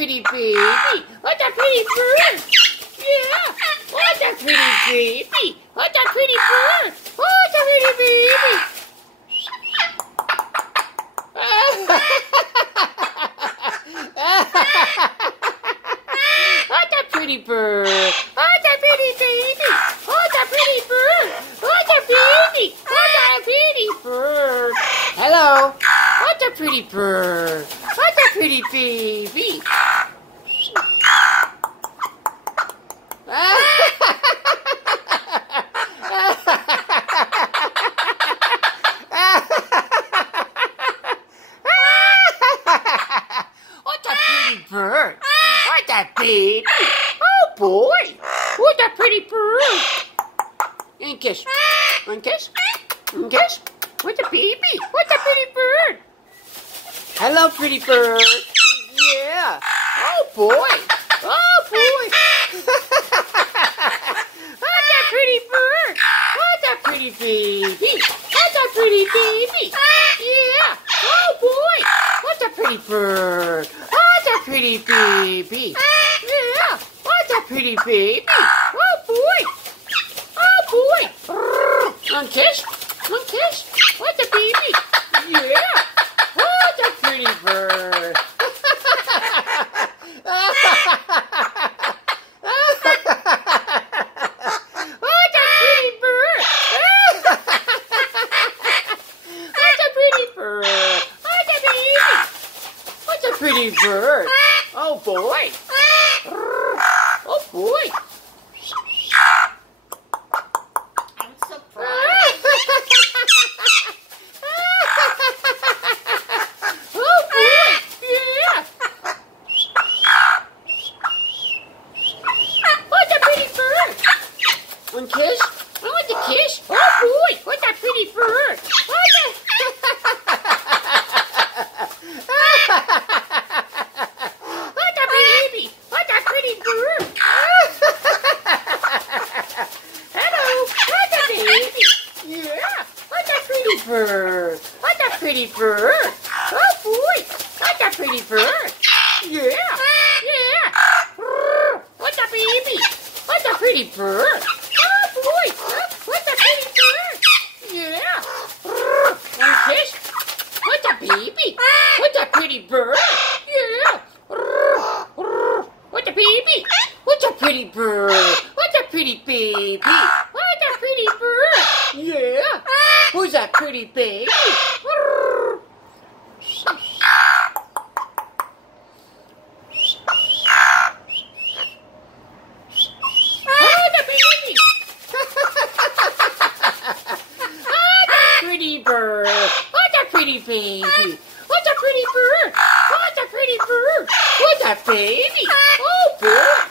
pretty baby. What a pretty bird. Yeah. What a pretty baby. What a pretty bird. What a pretty baby. What a pretty bird. What a pretty baby. What a pretty bird. What a baby. What a pretty bird. Hello. What a pretty bird. What a pretty baby. What a pretty bird. What a baby. Oh boy. What a pretty bird. And kiss. And kiss. And kiss. What a baby. What a pretty bird. Hello, pretty bird. Yeah. Oh boy. Oh boy. What a pretty bird. What a pretty baby. What a pretty baby. Yeah. Oh boy. What a pretty bird. What a pretty baby. Yeah. What a pretty baby. Oh boy. Oh boy. One kiss. One kiss. What a baby. Yeah. What a pretty bird. What a pretty bird. What a pretty bird. What a baby. What a pretty bird. Oh boy. Oh boy. I'm surprised. Oh boy. Yeah. What a pretty bird. One kiss. I want to kiss. Oh boy. What a pretty bird. What a... What a baby. What a pretty bird. Hello. What a baby. Yeah. What a pretty bird. What a pretty bird. Oh boy. What a pretty bird. Yeah. Yeah. What a baby. What a pretty bird. Oh boy. What a pretty bird. Yeah. One kiss. What a baby. What a pretty bird. Yeah. What a baby. What a pretty bird. What a pretty baby. What a pretty bird. Yeah. Who's that pretty baby? Oh, the baby. Oh, the pretty bird. What a pretty baby. What a pretty bird. What a pretty bird. What a baby. Oh, boy.